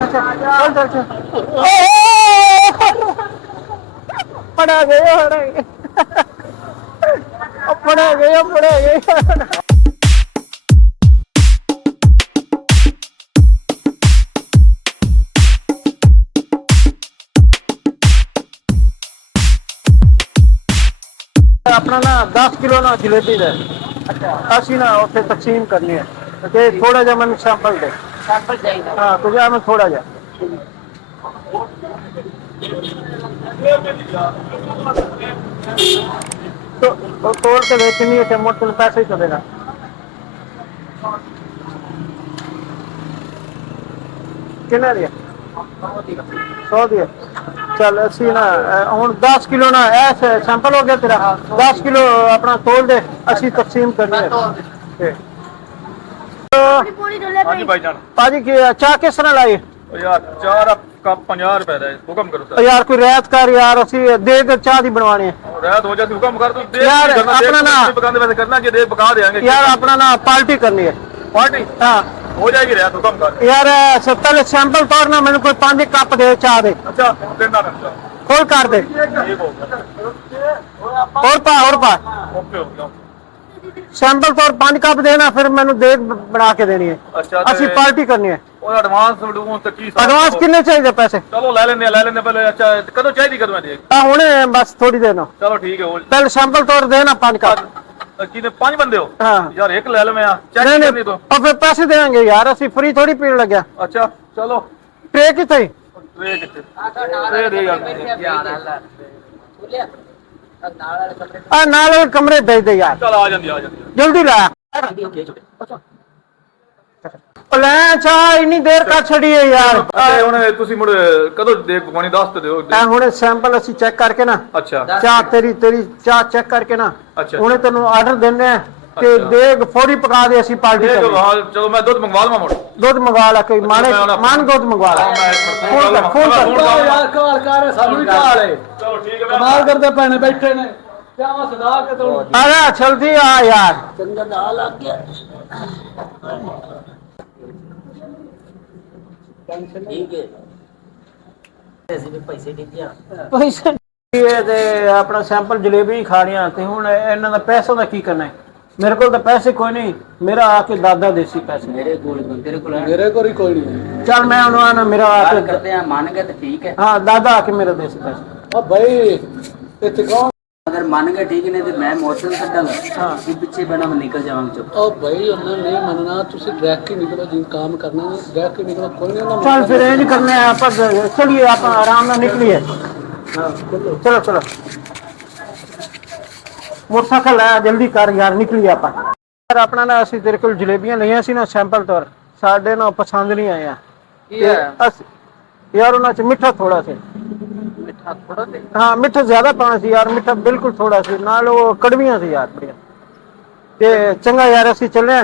चल चल चल पड़ा गया पड़ा गया पड़ा गया अपना ना 10 किलो ना जलेबी दे असी ना उसे तकसीम करनी है ते थोड़ा जा मैं सैंपल दे हाँ तुझे मैं थोड़ा जा तो तोड़ के बेचनी है मुश्किल पैसे ही चलेगा कितना दिया 100 दिया चल अस्सी ना हूँ 10 किलो ना ऐसे सैंपल हो गया तेरा 10 किलो अपना तोल दे असी तकसीम करनी है पाजी की चाह किस तरह लाई यार चार कप 50 रुपए दा हुक्म करो यार कोई रियायत कर यार असि देग चाह दी बनवानी है रात हो जाती हुक्म कर तू दे यार अपना ना पकाने वैसे करना कि दे पका देंगे यार अपना ना पार्टी करनी है पार्टी हाँ हो जाएगी रात हुक्म कर यार पहले सैंपल तोड़ना मैंने कोई 5 कप दे चाह दे अच्छा देना करता खोल कर दे ठीक हो गया और पा ओके हो गया सैंपल तौर 5 कप देना फिर मैंने देग बना के देनी है अच्छा असि पार्टी करनी है और एडवांस दूं तो की एडवांस कितने चाहिए पैसे चलो ले लेने पहले अच्छा कदों चाहिए कदों दे हुणे बस थोड़ी देना चलो ठीक है पहले सैंपल तौर देना 5 कप कितने 5 बंदे हो हाँ यार एक ले ले मैं चेक नहीं करनी तो और फिर पैसे देंगे यार असि फ्री थोड़ी पीने लगे अच्छा चलो ट्रे की थी ट्रे कितने दे यार नाल कमरे भेज दे यार चल आ जांदी जल्दी ला ਲੈ ਚਾਹ ਇੰਨੀ ਦੇਰ ਕਰ ਛੜੀ ਹੈ ਯਾਰ ਅੱਛਾ ਹੁਣ ਤੁਸੀਂ ਮੁੜ ਕਦੋਂ ਦੇਖ ਪਕਾਉਣੀ ਦੱਸ ਤੇ ਦਿਓ ਐ ਹੁਣੇ ਸੈਂਪਲ ਅਸੀਂ ਚੈੱਕ ਕਰਕੇ ਨਾ ਅੱਛਾ ਚਾਹ ਤੇਰੀ ਚਾਹ ਚੈੱਕ ਕਰਕੇ ਨਾ ਅੱਛਾ ਹੁਣੇ ਤੈਨੂੰ ਆਰਡਰ ਦਿੰਨੇ ਆ ਤੇ ਦੇਗ ਫੌਰੀ ਪਕਾ ਦੇ ਅਸੀਂ ਪਾਰਟੀ ਕਰਾਂਗੇ ਚਲੋ ਮੈਂ ਦੁੱਧ ਮੰਗਵਾ ਲਵਾਂ ਮੁੜ ਦੁੱਧ ਮੰਗਵਾ ਲੈ ਕੋਈ ਮਾਨ ਦੁੱਧ ਮੰਗਵਾ ਲੈ ਫੋਨ ਕਰ ਯਾਰ ਕਾਲ ਕਰ ਸਾਨੂੰ ਵੀ ਕਾਲ ਹੈ ਚਲੋ ਠੀਕ ਹੈ ਕਮਾਲ ਕਰਦੇ ਪੈਣੇ ਬੈਠੇ ਨੇ ਕਿਆ ਸਦਾ ਕੇ ਤੋਂ ਆ ਜਲਦੀ ਆ ਯਾਰ ਚੰਗਾ ਦਾ ਲੱਗ ਗਿਆ ਠੀਕ ਹੈ ਪੈਸੇ ਦਿੱਤਿਆ ਪੈਸੇ ਤੇ ਆਪਣਾ ਸੈਂਪਲ ਜਲੇਬੀ ਖਾਣੀਆਂ ਤੇ ਹੁਣ ਇਹਨਾਂ ਦਾ ਪੈਸਾ ਦਾ ਕੀ ਕਰਨਾ ਹੈ ਮੇਰੇ ਕੋਲ ਤਾਂ ਪੈਸੇ ਕੋਈ ਨਹੀਂ ਮੇਰਾ ਆ ਕੇ ਦਾਦਾ ਦੇਸੀ ਪੈਸੇ ਮੇਰੇ ਕੋਲ ਹੀ ਕੋਈ ਨਹੀਂ ਚੱਲ ਮੈਂ ਉਹਨਾਂ ਨਾਲ ਮੇਰਾ ਆ ਕੇ करते हैं मान गए तो ठीक है हाँ दादा आके मेरा देसी पैसे ओ भाई इतने कौन अगर मान गए ठीक नहीं तो मैं मोटर कटांगा हाँ कि पीछे बना मैं निकल जाऊंगा चुप ओ भाई उन्होंने नहीं मनना तुसी ड्रैग के निकलो जिन काम करना है ड्रैग के निकलो कोई नहीं चल फिर ये नहीं करने आप चलिए आप आराम से निकलिए चलो चलो मोटरसाइकिल है जल्दी कर यार निकलिए आप यार अपना ना असि तेरे को जलेबियां लिया सी ना सैंपल तौर साडे ना पसंद नहीं आया यार उन्हां च मिठा थोड़ा सी मिठा थोड़ा दे हाँ मिठा ज्यादा पाना सी यार मिठा बिल्कुल थोड़ा सी नाल वो कड़वियां सी यार बड़ियां ते चंगा यार असि चले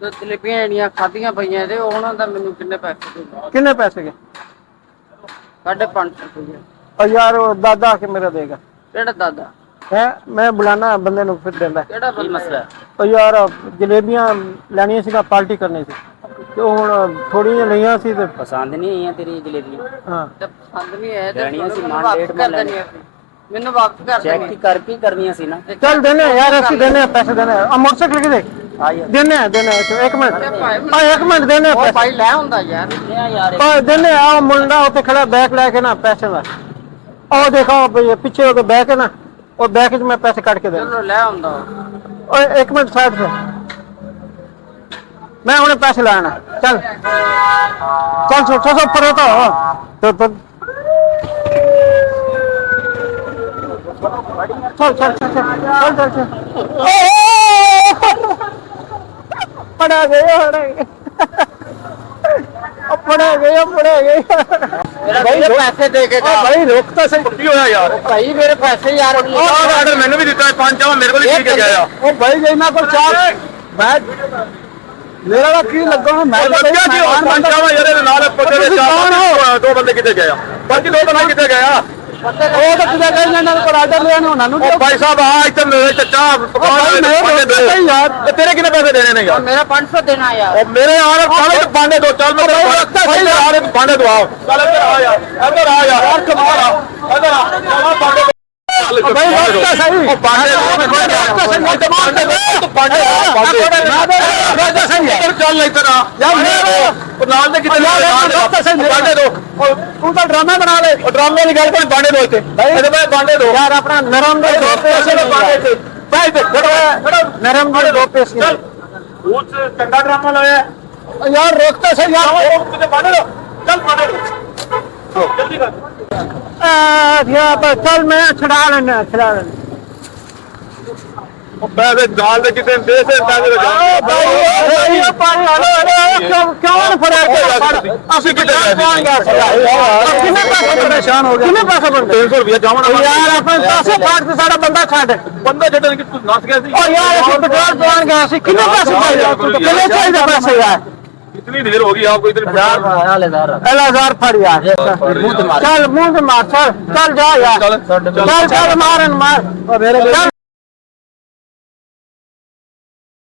ਤੇ ਜਲੇਬੀਆਂ ਜਿਹੜੀਆਂ ਖਾਧੀਆਂ ਪਈਆਂ ਤੇ ਉਹਨਾਂ ਦਾ ਮੈਨੂੰ ਕਿੰਨੇ ਪੈਸੇ ਦੇ कितने पैसे के 550 ਰੁਪਏ और यार वो दादा आके मेरा देगा ਕਿਹੜਾ ਦਾਦਾ है मैं बुलाना बंदे नु फिर देंदा ਕਿਹੜਾ ਮਸਲਾ और यार जलेबियां लेनियां सी ना पार्टी करनी सी तो हुन थोड़ी जिही लईयां सी ते पसंद नहीं आई तेरी जलेबियां हां ਤੇ ਪਸੰਦ ਨਹੀਂ ਆਇਆ ਤੇ ਲੈਣੀਆਂ ਸੀ, ਮਾਨ ਵਾਪਸ ਡੇਟ ਕਰ ਮੈਂ ਦੇਣੀਆਂ ਸੀ ਮੈਨੂੰ ਵਾਪਸ ਕਰ चेक ਦੇਣੀ करके करनी सी ना चल देने यार ऐसे देने पैसे देने मोटरसाइकिल के दे देने एक मिनट देने ਉਹ ਭਾਈ ਲੈ ਹੁੰਦਾ ਯਾਰ यार देने आ मुंडा उत्ते खड़ा बैग लेके ना पैसे दा ओ देखो पीछे ओके बैग है ना और बैग च मैं पैसे काट के दे ਚਲੋ ਲੈ ਹੁੰਦਾ ओए एक मिनट साइड से मैं उन्हें पैसे लाना चल चल चल ऊपर तो चल चल चल चल चल चल पड़ा गया पड़ा गया ਭਾਈ ਪੈਸੇ ਦੇ ਕੇ भाई रोक तो सही ਕੀ ਹੋਇਆ ਯਾਰ ਭਾਈ ਮੇਰੇ ਪੈਸੇ ਯਾਰ ਆਹ ਆਰਡਰ ਮੈਨੂੰ ਵੀ ਦਿੱਤਾ 5 ਚਾਹ ਮੇਰੇ ਕੋਲ ਹੀ ਠੀਕ ਹੈ ਗਿਆ ओ भाई जे ना को चार मैं मेरा दा की लगा मैं ਲੱਗਿਆ ਕਿ 5 ਚਾਹ ਯਾਰ ਇਹਦੇ ਨਾਲ ਪੱਤੇ ਦੇ ਚਾਹ ਦੋ ਬੰਦੇ ਕਿੱਥੇ ਗਏ ਆ ਬਾਕੀ ਦੋ ਤਾਂ ਕਿੱਥੇ ਗਏ ਆ ਉਹ ਤਾਂ ਕਿਤੇ ਕਹੀ ਇਹਨਾਂ ਕੋਲ ਆਰਡਰ ਲੈਣ ਉਹਨਾਂ ਨੂੰ ਉਹ ਭਾਈ ਸਾਹਿਬ ਆ ਇੱਥੇ ਮੇਰੇ ਚਾਚਾ ਪਕਵਾਨ ਦੇ ਤੇਰੇ ਕਿੰਨੇ ਪੈਸੇ ਦੇਣੇ ਨੇ ਯਾਰ ਮੇਰਾ 500 ਦੇਣਾ ਯਾਰ ਉਹ ਮੇਰੇ ਯਾਰ ਕਾਲੇ ਬਾਂਡੇ ਦੋ ਚੱਲ ਮੈਂ ਭਾਈ ਯਾਰ ਬਾਂਡੇ ਦੋ ਆ ਚੱਲ ਇੱਧਰ ਆ ਯਾਰ ਕਮਾਲ ਆ ਇੱਧਰ ਆ ਚਲਾ ਬਾਂਡੇ ਭਾਈ ਰਸਤਾ ਸਹੀ ਉਹ ਬਾਂਡੇ ਰਸਤਾ ਸਹੀ ਬਾਂਡੇ ਦੋ ਬਾਂਡੇ ਰਸਤਾ ਸਹੀ ਹੈ ਇੱਧਰ ਚੱਲ ਇੱਧਰ ਆ ਯਾਰ ਉਹ ਨਾਲ ਦੇ ਕਿਤੇ ਰਸਤਾ ਸਹੀ ਬਾਂਡੇ ਦੋ ਤੂੰ ਤਾਂ ਡਰਾਮਾ ਬਣਾ ਲੈ ਉਹ ਡਰਾਮੇ ਦੀ ਗੱਲ ਕੋਈ ਬਾਂਡੇ ਦੋ ਇੱਥੇ ਇਹਦੇ ਮੈਂ ਬਾਂਡੇ ਦੋ ਯਾਰ ਆਪਣਾ ਨਰਮ ਦੇ ਦੋ ਪੈਸੇ ਬਾਂਡੇ ਤੇ ਭਾਈ ਤੇ ਨਰਮ ਦੇ ਦੋ ਪੈਸੇ ਉਹ ਚੰਗਾ ਡਰਾਮਾ ਲਾਇਆ ਯਾਰ ਰੋਕਤਾ ਸਹੀ ਯਾਰ ਉਹ ਕਿਤੇ ਬਾਂਡੇ ਦੋ ਚੱਲ ਬਾਂਡੇ ਦੋ ਜਲਦੀ ਕਰ ਚੱਲ ਮੈਂ ਛਡਾ ਲੈਣਾ ਉਹ ਪੈਸੇ ਨਾਲ ਦੇ ਕਿਤੇ ਦੇ ਸੇ ਪੈਸੇ ਕਿਉਂ ਫੜਿਆ ਅਸੀਂ ਕਿਤੇ ਕਿੰਨੇ ਪੈਸੇ ਪਰੇਸ਼ਾਨ ਹੋ ਗਏ ਕਿੰਨੇ ਪੈਸੇ ਬਣਦੇ 300 ਰੁਪਏ ਜਾਵਣਾ ਯਾਰ ਆਪਣੇ ਪੈਸੇ ਫਾੜ ਤੇ ਸਾਡਾ ਬੰਦਾ ਛੱਡ ਬੰਦਾ ਜਿਹੜੇ ਕਿ ਤੂੰ ਨੱਸ ਗਿਆ ਸੀ ਓ ਯਾਰ ਅਸੀਂ ਪੈਟਰੋਲ ਪਵਾਉਣ ਗਏ ਸੀ ਕਿੰਨੇ ਪੈਸੇ ਚਾਹੀਦੇ ਕਿੰਨੇ ਚਾਹੀਦੇ ਪੈਸੇ ਯਾਰ कितनी देर होगी आपको इतनी 1000 फड़ यार चल मुंह से मार चल जा यार चल मार